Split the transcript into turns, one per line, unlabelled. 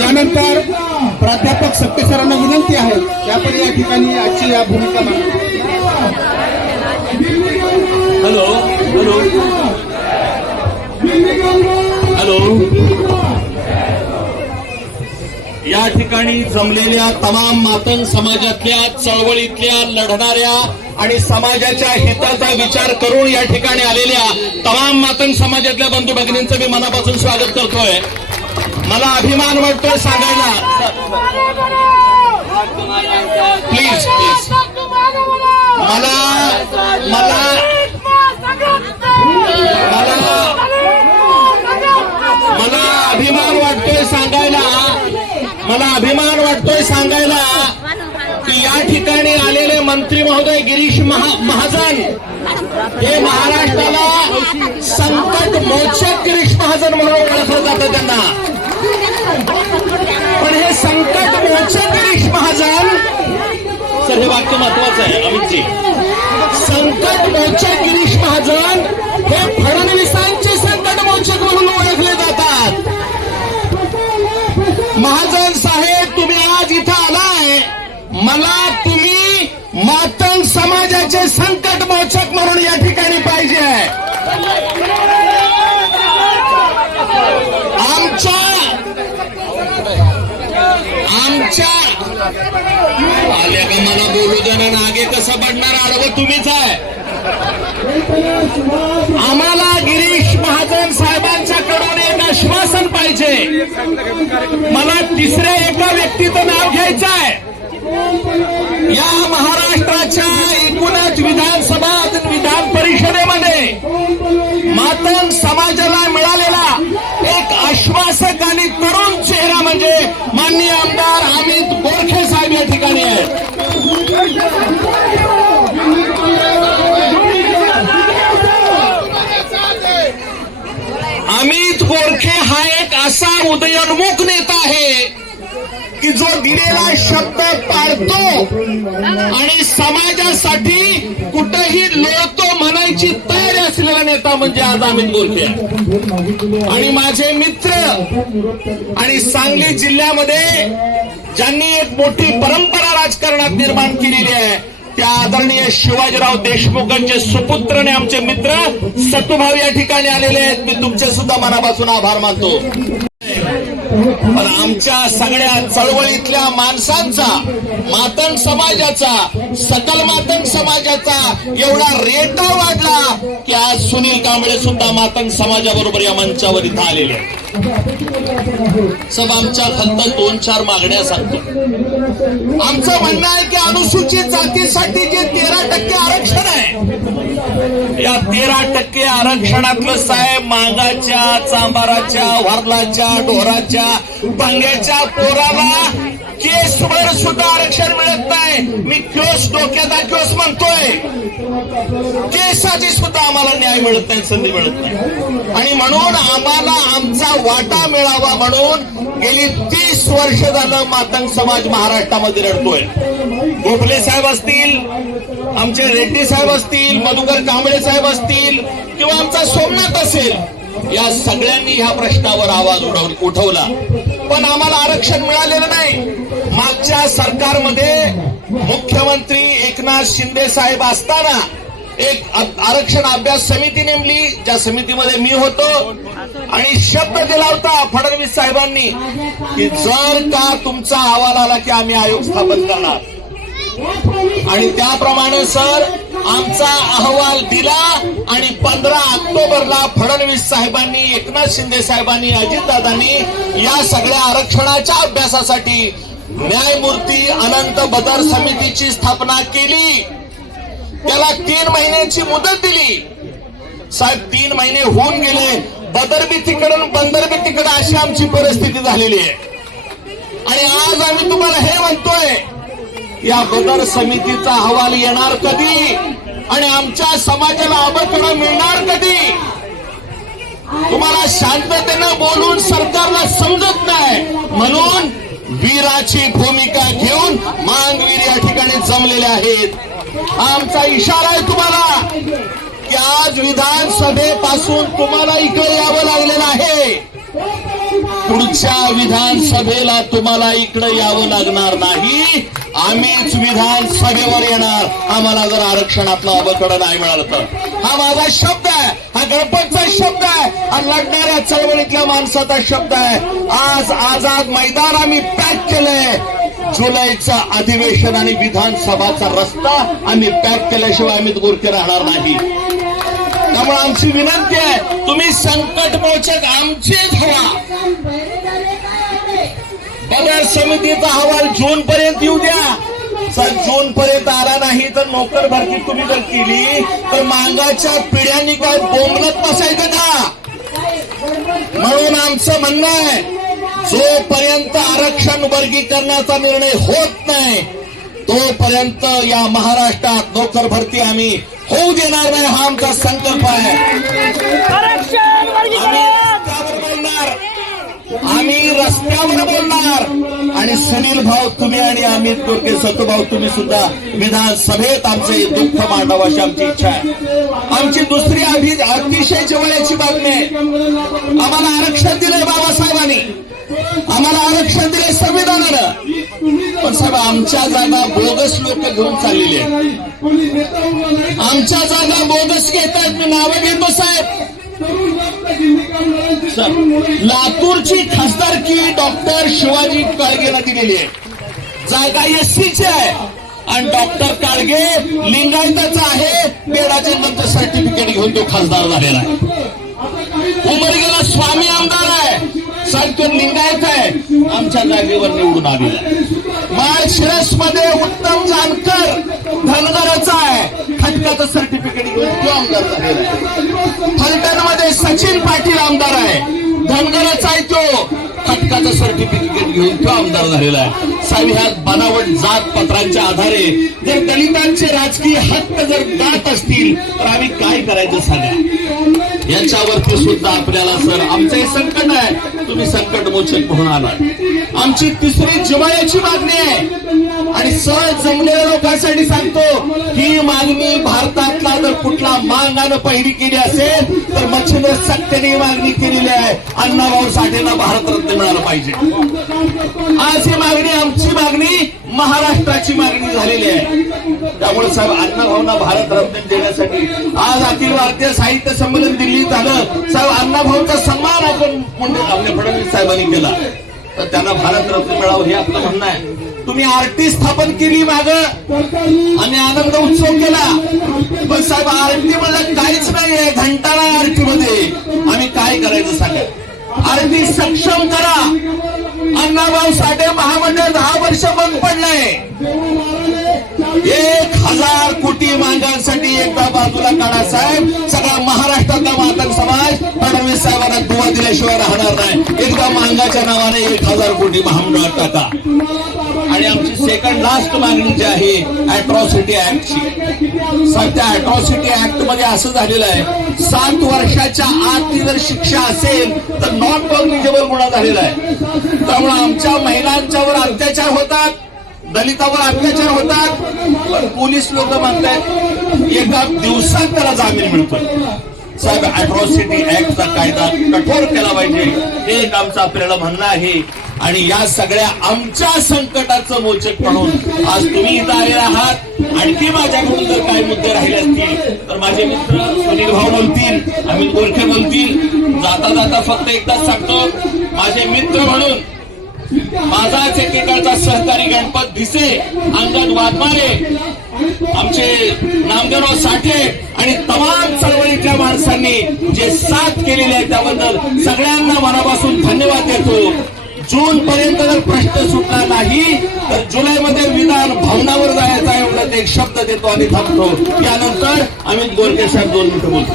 यानंतर प्राध्यापक सत्ते सरांना विनंती आहे की आपण या ठिकाणी आजची या भूमिका मांडा.
हॅलो हॅलो हॅलो या ठिकाणी जमलेल्या तमाम मातंग समाजातल्या चळवळीतल्या लढणाऱ्या आणि समाजाच्या हिताचा विचार करून या ठिकाणी आलेल्या तमाम मातंग समाजातल्या बंधू भगिनींचं मी मनापासून स्वागत करतोय. मला अभिमान वाटतोय सांगायला. प्लीज प्लीज मला मला मला अभिमान वाटतोय सांगायला मला अभिमान वाटतोय सांगायला की या ठिकाणी आलेले मंत्री महोदय गिरीश महा महाजन हे महाराष्ट्राला संकट मोचक गिरीश महाजन म्हणून ओळखलं जातं त्यांना. पण हे संकट मोचक गिरीश महाजन सर हे वाक्य महत्वाचं आहे अमितजी. संकट मोचक मला तुम्ही मातंग समाजाचे संकट मोचक म्हणून या ठिकाणी पाहिजे. आमच्या आमच्या. आल्या का मला बोलू देणार मागे कसं पडणार आडवं तुम्हीच आहे. आम्हाला गिरीश महाजन साहेबांच्याकडून एक आश्वासन पाहिजे. मला तिसऱ्या एका व्यक्तीचं नाव घ्यायचं आहे. या महाराष्ट्राच्या एकूणच विधानसभा विधान परिषदेमध्ये मातंग समाजाला मिळालेला एक आश्वासक आणि तरुण चेहरा म्हणजे माननीय आमदार अमित बोरखे साहेब या ठिकाणी आहेत. अमित बोरखे हा एक असा उदयोन्मुख नेता आहे की जो दिलेला शब्द पाळतो आणि समाजासाठी कुठेही लोळतो म्हणायची तयारी असलेला नेता म्हणजे आज अमित बोरखे आणि माझे मित्र आणि सांगली जिल्ह्यामध्ये ज्यांनी एक मोठी परंपरा राजकारणात निर्माण केलेली आहे त्या आदरणीय शिवाजीराव देशमुखांचे सुपुत्र आणि आमचे मित्र सतुभाव या ठिकाणी आलेले आहेत. मी तुमचे सुद्धा मनापासून आभार मानतो. पण आमच्या सगळ्या चळवळीतल्या माणसांचा मातंग समाजाचा सकल मातंग समाजाचा एवढा रेटा वाढला की आज सुनील कांबळे सुद्धा मातंग समाजाबरोबर या मंचावर इथं आलेले सब आमच्या फक्त दोन चार मागण्या सांगतो. आमचं म्हणणं आहे की अनुसूचित जातीसाठी जे तेरा टक्के आरक्षण आहे या तेरा टक्के आरक्षणातलं साहेब मागाच्या चांबाराच्या वारलाच्या ढोराच्या बांग्याच्या पोराला केसवर सुद्धा आरक्षण मिळत नाही. मी क्योस डोक्याचा क्योस म्हणतोय. केसाची सुद्धा आम्हाला न्याय मिळत नाही संधी मिळत नाही. आणि म्हणून आम्हाला आमचा वाटा मिळावा म्हणून गेली तीस वर्ष झालं मातंग समाज महाराष्ट्रामध्ये रडतोय. गोखले साहेब असतील आमचे रेड्डी साहेब असतील मधुकर कांबळे साहेब असतील किंवा आमचा सोमनाथ असेल या सगळ्यांनी ह्या प्रश्नावर आवाज उठवला. पण आम्हाला आरक्षण मिळालेलं नाही. मागच्या सरकारमध्ये मुख्यमंत्री एकनाथ शिंदे साहेब असताना एक आरक्षण अभ्यास समिती नेमली ज्या समितीमध्ये मी होतो. आणि शब्द दिला होता फडणवीस साहेबांनी की जर का तुमचा अहवाल आला की आम्ही आयोग स्थापन करणार. आणि त्याप्रमाणे सर आमचा अहवाल दिला आणि पंधरा ऑक्टोबरला फडणवीस साहेबांनी एकनाथ शिंदे साहेबांनी अजितदादांनी या सगळ्या आरक्षणाच्या अभ्यासासाठी न्यायमूर्ती अनंत बदर समितीची स्थापना केली. त्याला तीन महिन्यांची मुदत दिली. साहेब तीन महिने होऊन गेले. बदर बी तिकडून बंदर बी तिकडं अशी आमची परिस्थिती झालेली आहे. आणि आज आम्ही तुम्हाला हे म्हणतोय या बदर समितीचा अहवाल येणार कधी? आणि आमच्या समाजाला आबकडं मिळणार कधी? तुम्हाला शांततेनं बोलून सरकारला समजत नाही. म्हणून वीराची भूमिका घेऊन मांगवीर या ठिकाणी जमलेले आहेत. आमचा इशारा आहे तुम्हाला की आज विधानसभेपासून तुम्हाला इकडे यावं लागलेलं आहे. पुढच्या विधानसभेला तुम्हाला इकडे यावं लागणार नाही. आम्हीच विधानसभेवर येणार. आम्हाला जर आरक्षणातलं अवकडं नाही मिळालं तर. हा माझा शब्द आहे. हा गणपतचा शब्द आहे. हा लढणाऱ्या चळवळीतल्या माणसाचा शब्द आहे. आज आझाद मैदान आम्ही पॅक केलंय. जुलैचं अधिवेशन आणि विधानसभाचा रस्ता आम्ही पॅक केल्याशिवाय आम्ही गोरखे राहणार नाही. त्यामुळे आमची विनंती आहे तुम्ही संकट मोचक आमचीच हवा पगार समितीचा अहवाल जून पर्यंत येऊ द्या. सर जून पर्यंत आला नाही तर नोकर भरती तुम्ही जर केली तर मांगाच्या पिढ्यांनी काय बोंबलत बसायचं का? म्हणून आमचं म्हणणं आहे जोपर्यंत आरक्षण वर्गीकरणाचा निर्णय होत नाही तोपर्यंत या महाराष्ट्रात नोकर भरती आम्ही होऊ देणार नाही हा आमचा संकल्प आहे
आरक्षण
आम्ही
वर्गीकरण
रस्त्यावर बोलणार आम्ही रस्त्यावर बोलणार. आणि सुनील भाऊ तुम्ही आणि अमित गोरके सतुभाऊ तुम्ही सुद्धा विधानसभेत आमचे दुःख मांडावाशी आमची इच्छा आहे. आमची दुसरी अभि अतिशय जवळची बातमी आहे. आम्हाला आरक्षण दिलंय बाबासाहेबांनी. आम्हाला आरक्षण दिलंय संविधानानं. पण साहेब आमच्या जागा बोगस लोक घेऊन चाललेले आमच्या जागा बोगस घेत आहेत मी नावं घेतो साहेब. लातूरची खासदारकी डॉक्टर शिवाजी काळगेला दिलेली आहे. जागा एससीची आहे. आणि डॉक्टर काळगे लिंगायताचा आहे. बेडाचे नंतर सर्टिफिकेट घेऊन तो खासदार झालेला आहे. उमरगेला स्वामी आमदार आहे. साहेब तो लिंगायत आहे. आमच्या जागेवर निवडून आलेला आहे. माळशिरसमध्ये उत्तम जानकर धनगराचा आहे. खटकाचं सर्टिफिकेट घेऊन. तो आमदार फलटणमध्ये सचिन पाटील आमदार आहे. धनगरच आहे तो. खटकाचं सर्टिफिकेट घेऊन तो आमदार झालेला आहे. साहेब ह्या बनावट जात पत्रांच्या आधारे जर दलितांचे राजकीय हक्क जर गात असतील तर आम्ही काय करायचं सांगा? याच्यावरती सुद्धा आपल्याला सर आमचं हे संकट आहे. तुम्ही संकट मोचन म्हणून आलात. आमची तिसरी जिवाळ्याची मागणी आहे. आणि सहज जमलेल्या लोकांसाठी सांगतो ही मागणी भारतातला जर कुठला मागानं पहिली केली असेल तर मच्छिंद्र सक्तीने मागणी केलेली आहे. अण्णाभाऊ साठेंना भारतरत्न मिळालं पाहिजे. आज ही मागणी आमची मागणी महाराष्ट्राची मागणी झालेली आहे. त्यामुळे साहेब अण्णाभाऊंना भारतरत्न देण्यासाठी आज अखिल भारतीय साहित्य संमेलन दिल्लीत झालं साहेब अण्णाभाऊंचा सन्मान आपल्या फडणवीस साहेबांनी केला. तर त्यांना भारतरत्न मिळावं हे आपलं म्हणणं आहे. तुम्ही आरटी स्थापन केली माग. आणि आनंद उत्सव केला. पण साहेब आरटी मध्ये काहीच नाहीये घंटाळा आरटी मध्ये आम्ही काय करायचं सांगा आरटी सक्षम करा. अण्णाभाऊ साठे महामंडळ दहा वर्ष बंद पडलंय. एक हजार कोटी मांगांसाठी एकदा बाजूला काढा साहेब. सगळा महाराष्ट्रातला मातंग समाज फडणवीस साहेबांना दुवा दिल्याशिवाय राहणार नाही. एकदा मांगाच्या नावाने एक हजार कोटी महामंडळात टाका. आणि आमची सेकंड लास्ट मागणी जी आहे अॅट्रॉसिटी ऍक्टची साहेब त्या अॅट्रॉसिटी ऍक्टमध्ये असं झालेलं आहे सात वर्षाच्या आत जर शिक्षा असेल तर नॉन कॉग्निजेबल गुन्हा झालेला आहे. त्यामुळे आमच्या महिलांच्यावर अत्याचार होतात. दलितावर अत्याचार होतात. पण पोलीस लोक म्हणतात एका दिवसात त्याला जामीन मिळतो साहेब अॅट्रॉसिटी ऍक्टचा कायदा कठोर केला पाहिजे. हे एक आमचं आपल्याला म्हणणं आहे. आणि या सगळ्या आमच्या संकटाचं मोचक म्हणून आज तुम्ही इथं आले आहात. आणखी माझ्याकडून जर काही मुद्दे राहिले असतील तर माझे मित्र सुनील भाऊ बोलतील अमित गोरखे बोलतील. जाता जाता फक्त एकदाच सांगतो माझे मित्र म्हणून माझाच एकेकाळचा सहकारी गणपत भिसे अंगद वाघमारे आमचे नामदेवराव साठे आणि तमाम चळवळीच्या माणसांनी जे साथ केलेले आहे त्याबद्दल सगळ्यांना मनापासून धन्यवाद देतो. जून पर्यंत जर प्रश्न सुटला नाही तर जुलैमध्ये विधान भवनावर जायचं आहे एवढं ते एक शब्द देतो आणि थांबतो. त्यानंतर अमित गोरके साहेब दोन मिनिटं बोलतो